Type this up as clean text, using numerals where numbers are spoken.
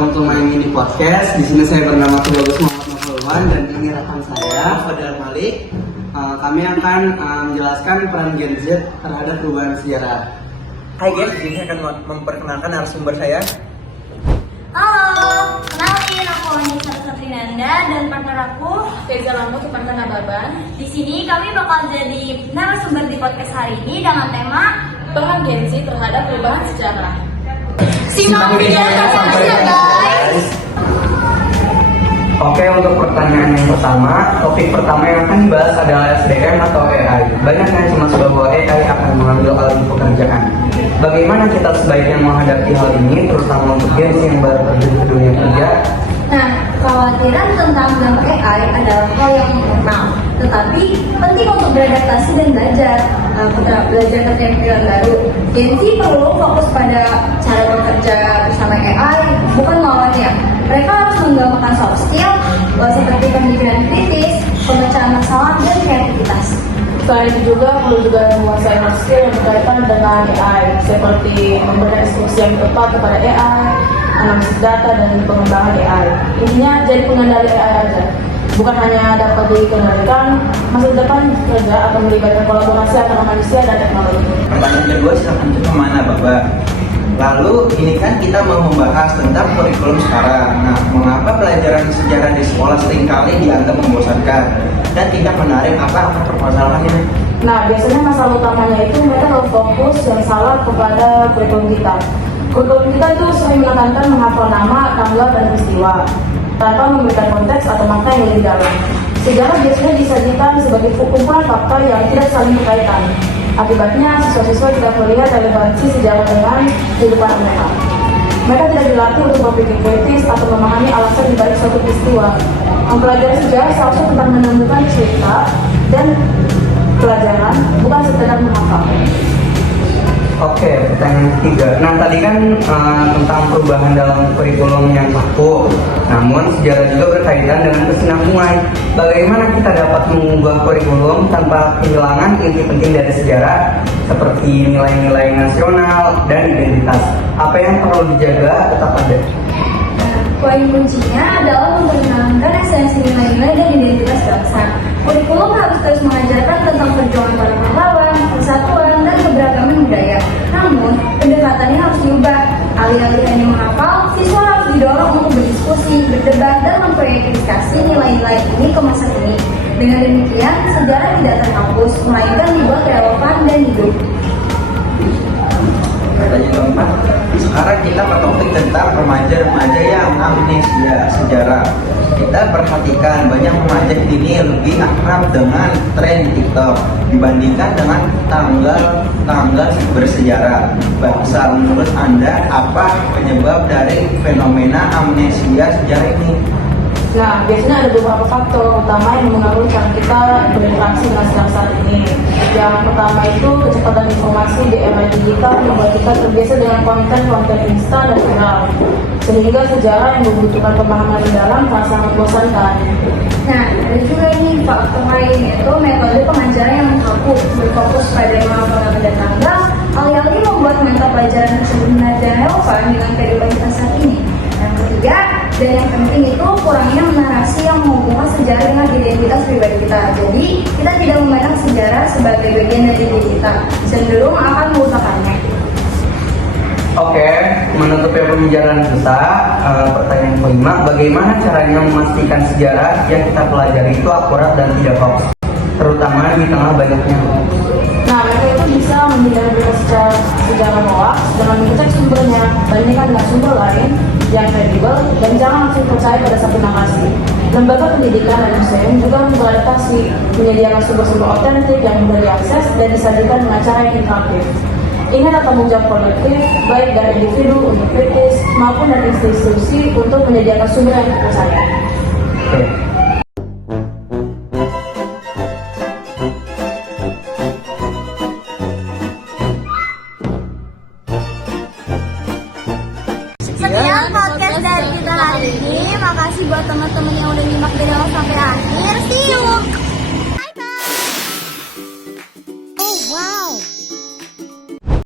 welcome to my mini podcast. Di sini saya bernama Bagus Muhammad Nofulwan dan ini rekan saya Fadil Malik. Kami akan menjelaskan peran Gen Z terhadap perubahan sejarah. Hai guys, di sini saya akan memperkenalkan narasumber saya. Halo, kenalin aku Anissa Satrinanda dan partner aku Keza Lambo Supantana Baban. Di sini kami bakal jadi narasumber di podcast hari ini dengan tema Peran Gen Z terhadap perubahan sejarah. Simak videonya sampai ya guys. Oke, untuk pertanyaan yang pertama, topik pertama yang akan dibahas adalah SDM atau AI. Banyak yang cemas bahwa AI akan mengambil alih pekerjaan. Bagaimana kita sebaiknya menghadapi hal ini, terutama untuk Gen Z yang baru terjun ke dunia kerja? Nah, kekhawatiran tentang dampak AI adalah hal yang normal, tetapi penting untuk beradaptasi dan belajar keterampilan baru. Gen Z perlu fokus pada cara bekerja bersama AI, bukan melawannya. Mereka harus mengembangkan soft skill seperti pemikiran kritis, pemecahan masalah, dan kreativitas. Selain itu perlu juga menguasai hard skill yang berkaitan dengan AI, seperti memberikan instruksi yang tepat kepada AI, analisis data, dan pengembangan AI. Intinya jadi pengendali AI aja, bukan hanya dapat dikendalikan. Masa depan kerja akan melibatkan kolaborasi antara manusia dan teknologi. Pertanyaan kedua, silakan ke mana Bapak? Lalu ini kan kita mau membahas tentang kurikulum sekarang. Nah, mengapa pelajaran sejarah di sekolah seringkali dianggap membosankan dan tidak menarik? Apa permasalahannya? Nah, biasanya masalah utamanya itu mereka terlalu fokus yang salah kepada kurikulum kita. Kurikulum kita itu sering menekankan menghafal nama, tanggal, dan peristiwa tanpa memberikan konteks atau makna yang lebih dalam. Sejarah biasanya disajikan sebagai kumpulan fakta yang tidak saling berkaitan. Akibatnya, siswa-siswa tidak melihat relevansi sejarah dengan kehidupan mereka. Mereka tidak dilatih untuk berpikir kritis atau memahami alasan dibalik suatu peristiwa. Mempelajari sejarah seharusnya tentang menemukan cerita dan pelajaran, bukan sekedar menghafal. Oke, pertanyaan ketiga. Nah, tadi kan tentang perubahan dalam kurikulum yang baku. Namun, sejarah juga berkaitan dengan kesinambungan. Bagaimana kita dapat mengubah kurikulum tanpa kehilangan inti penting dari sejarah, seperti nilai-nilai nasional dan identitas? Apa yang perlu dijaga tetap ada? Poin kuncinya adalah memperkenalkan esensi nilai-nilai dan identitas bangsa. Kurikulum harus terus mengajarkan tentang perjuangan para pahlawan, persatuan, dan keberagaman budaya. Namun, pendekatannya harus diubah. Alih-alih hanya menghafal, siswa harus didorong untuk berdiskusi, berdebat, dan memproyeksikan nilai-nilai ini ke masa kini. Dengan demikian, sejarah tidak terhapus, melainkan dibuat relevan dan hidup. Pertanyaan keempat, sekarang kita ke topik tentang remaja-remaja yang amnesia sejarah. Kita perhatikan banyak remaja ini lebih akrab dengan tren TikTok dibandingkan dengan tanggal bersejarah. Bangsa, menurut Anda apa penyebab dari fenomena amnesia sejarah ini? Nah, biasanya ada beberapa faktor utama yang mengaruhi cara kita berinteraksi dengan sejarah saat ini. Yang pertama itu kecepatan informasi di era digital membuat kita terbiasa dengan konten-konten instan dan viral, sehingga sejarah yang membutuhkan pemahaman mendalam terasa sangat membosankan. Nah, ada juga nih faktor lain, yaitu metode pengajaran yang menghapus, berfokus pada menghafal nama dan tanggal, alih-alih membuat mata pelajaran sebenar dan relevan dengan kehidupan kita saat ini. Yang ketiga, dan yang penting itu kurangnya narasi yang menghubungkan sejarah dengan identitas pribadi kita. Jadi, kita tidak memandang sejarah sebagai bagian dari diri kita, cenderung akan melupakannya. Oke, menutupi pembicaraan kita, pertanyaan kelima, bagaimana caranya memastikan sejarah yang kita pelajari itu akurat dan tidak hoax, terutama di tengah banyaknya hoax? Nah, mereka itu bisa menghindari berita sejarah hoax dengan mengecek sumbernya, bandingkan dengan sumber lain yang kredibel, dan jangan langsung percaya pada satu narasi. Lembaga pendidikan dan museum juga memfasilitasi menyediakan sumber-sumber otentik yang mudah diakses dan disajikan dengan cara yang interaktif. Ingat tanggung jawab kolektif, baik dari individu untuk kritis maupun dari institusi untuk menyediakan sumber yang terpercaya. Oke.